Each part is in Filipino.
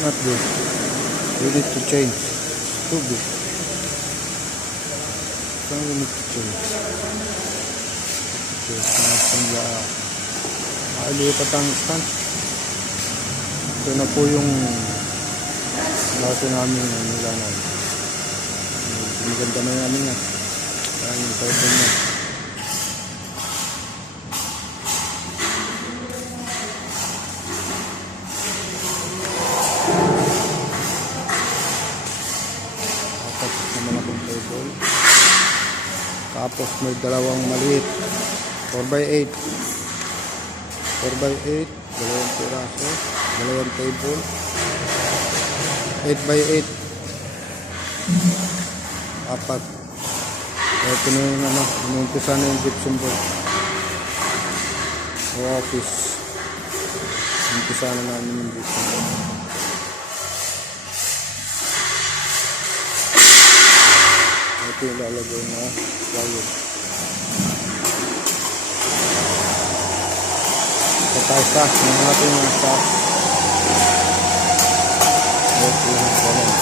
Not good. We need to change. Too big. So we need to change. Maalipat ang stand. Ito na po yung laso namin nilanan. Ang ganda na namin yan. Ayan yung carbon niya. Tapos may dalawang maliit 4x8 dalawang piraso, dalawang table 8x8 apat. Ito na yung inumpisa na yung gypsum board sa office. Inumpisa na namin yung gypsum board. Ito yung lalagay na plywood. Taas ng ating mga staff. Ito yung column.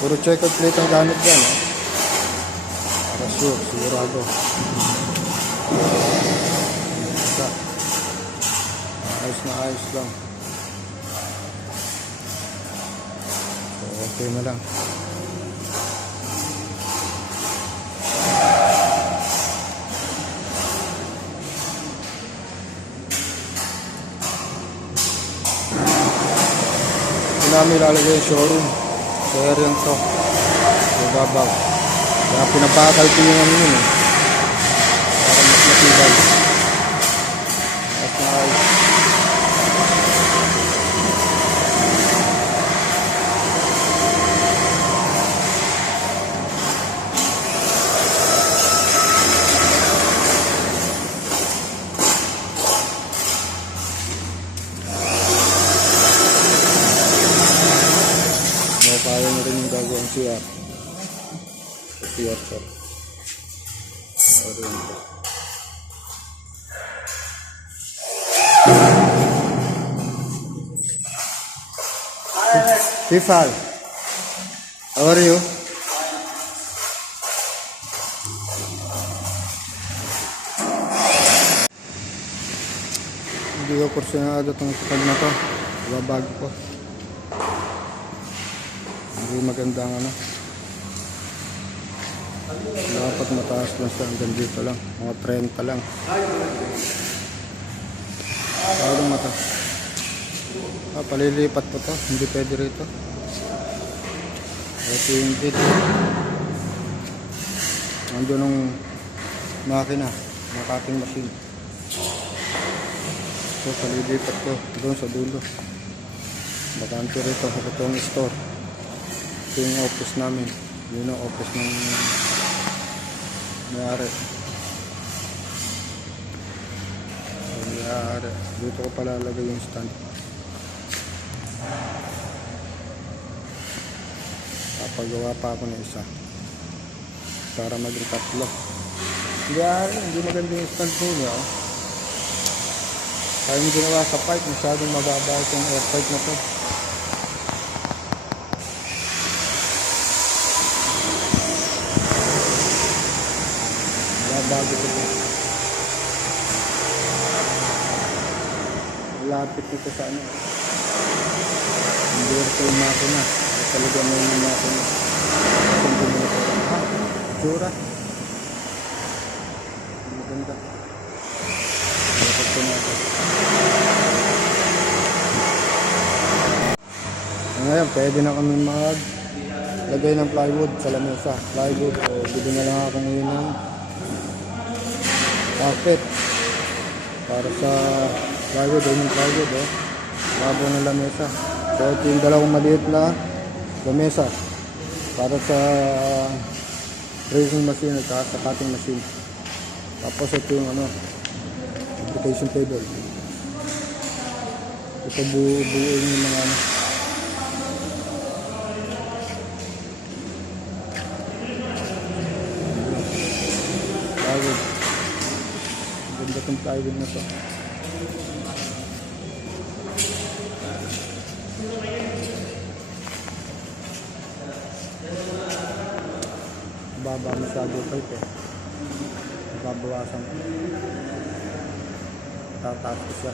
Puro checker plate ang gamit dyan. Para sure, sigurado. Ayos na ayos lang. So, okay na lang. Ito namin ilalagay yung showroom. So, area to. So, babaw. Kaya pinapakal ko yung ano yun eh. Para mas matibay. Ayos na ayos. Kaya na rin yung gagawang CR. CR sir. Ayun po. Tifal, how are you? Hindi ko kursunado itong kapag na to. Babago ko. Hindi maganda ang ano. Dapat mataas lang siya. Hanggang dito lang. Mga 30 lang. Parang mata. Palilipat po to. Hindi pwede rito. Ito yung dito. Nandun ang makina. Cutting machine. So palilipat ko. Doon sa dulo. Bakante rito. Ito ang store. Ito yung office namin. Yun ang office ng may-ari. May-ari. Dito ko palalagay yung stand. Papagawa pa ako ng isa para maging 3. Hindi maganda yung stand niya. Kaya yung ginawa sa pipe, masyadong mababa itong air pipe na to. Bago ito. Lapit nito sa ano. Hindi ito yung makina. Talaga mo yung makina. Tsura. Maganda. Lapit ko natin. ngayon, pwede na kami lagay ng plywood sa lamesa. Plywood, o bili na lang ako ngayon ng carpet para sa plywood, yung plywood, bago ng lamesa. So ito yung dalawang maliit na lamesa para sa pressing machine at sa cutting machine. Tapos ito yung application table. Ito buuin yung mga plywood. Ganda itong plywood na to. Baba masyado ito. Babawasan ko. Tataas ko siya.